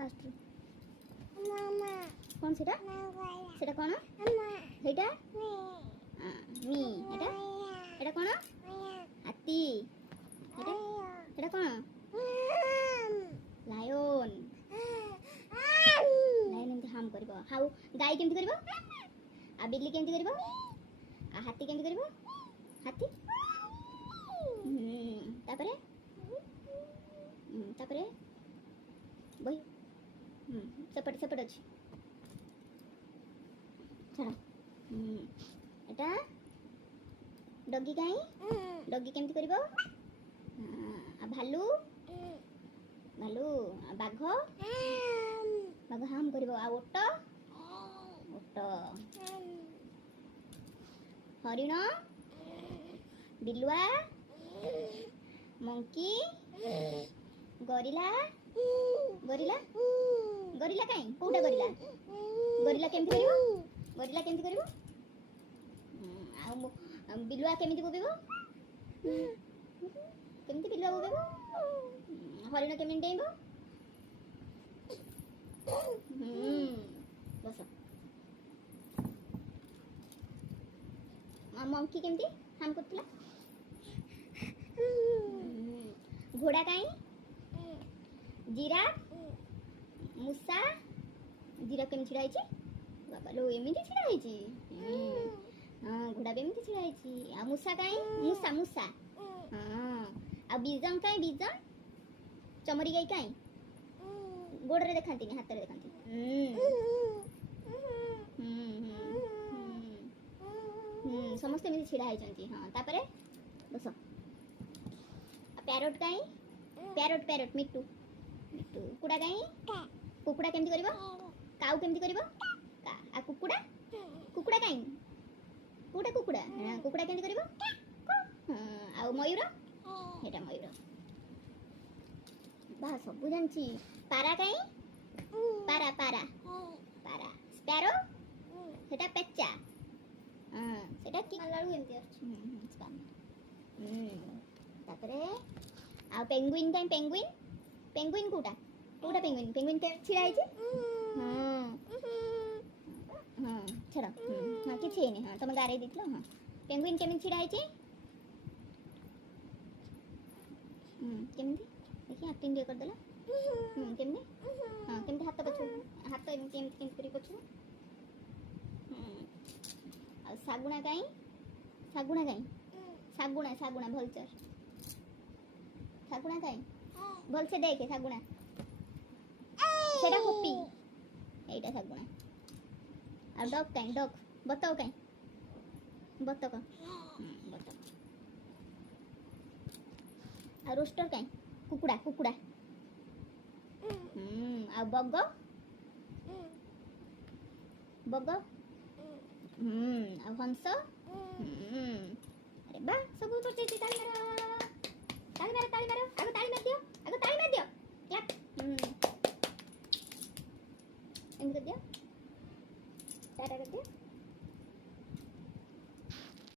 Fast कौन सेटा सेटा कौन हेटा मी एटा एटा कौन हाथी एटा एटा कौन लायन लायन एमती हाम करबो हाउ गाय केमती करबो आ बिल्ली केमती करबो आ हाथी केमती करबो हाथी तापरे तापरे बही सेपट सेपट अच्छी छाड़ एटा डगी काई डगी केमती करबो आ भालू भालू बाघ बाघ हाम करबो आ ओट ओट हरिण Bilua monkey gorilla gorilla gorilla काई कोटा गोरिल्ला गोरिल्ला केमती करबो गोरिल्ला केमती करबो आ बिलुआ केमती बोबेबो केमती बिलुआ बोबेबो हरिण केमती डेइबो बस मंकी केमती हाम करतला घोड़ा काई जिराफ मूसा जिराफ केमती छिड़ा होइछि बाबा लो एमिति छिड़ा होइछि हां घोड़ा भी एमिति छिड़ा होइछि आ मूसा काई मूसा मूसा हां आ बिजन काई बिजन चमरी गाई काई गोड़ रे देखांती नि हाथ रे देखांती समस्त एमिति छिड़ा होइछंती हां तापरे बस पैरोट काई पैरोट पैरोट मिट्टू मिट्टू कुकुड़ा काई कुकुड़ा केमती करबो काऊ केमती करबो आ कुकुड़ा कुकुड़ा काई कोटा कुकुड़ा कुकुड़ा केमती करबो आ मयूर हेटा मयूर बा सब जानची पारा काई पारा पारा पारा स्पैरो हेटा पेच्चा सेटा की लालू एमती अछि तापरे आ पेंगुइन काई पेंगुइन पेंगुइन कोटा कोटा पेंगुइन पेंगुइन के छिड़ा आइछि हां हां छड़ा हां किछि नै हां तुम गारे दितलो हां पेंगुइन केमन छिड़ा आइछि केमती देखि एक्टिंग दे कर देला केमती हां केमती हाथ पछु हाथ एमती एमती केमती करी पछु आ सागुणा काई सागुणा भलचर सागुणा काई भल से देखे सागुणा सेटा कुपी एटा सागुणा आ डॉग काई डॉग बतक काई बतक बतक आ रोस्टर काई कुकुड़ा कुकुड़ा आ बग बग आ हंस अरे बा सब करते ताली मारो ताली मारो आगो ताली मार दियो क्लैप एंड कर दियो टाटा कर दियो।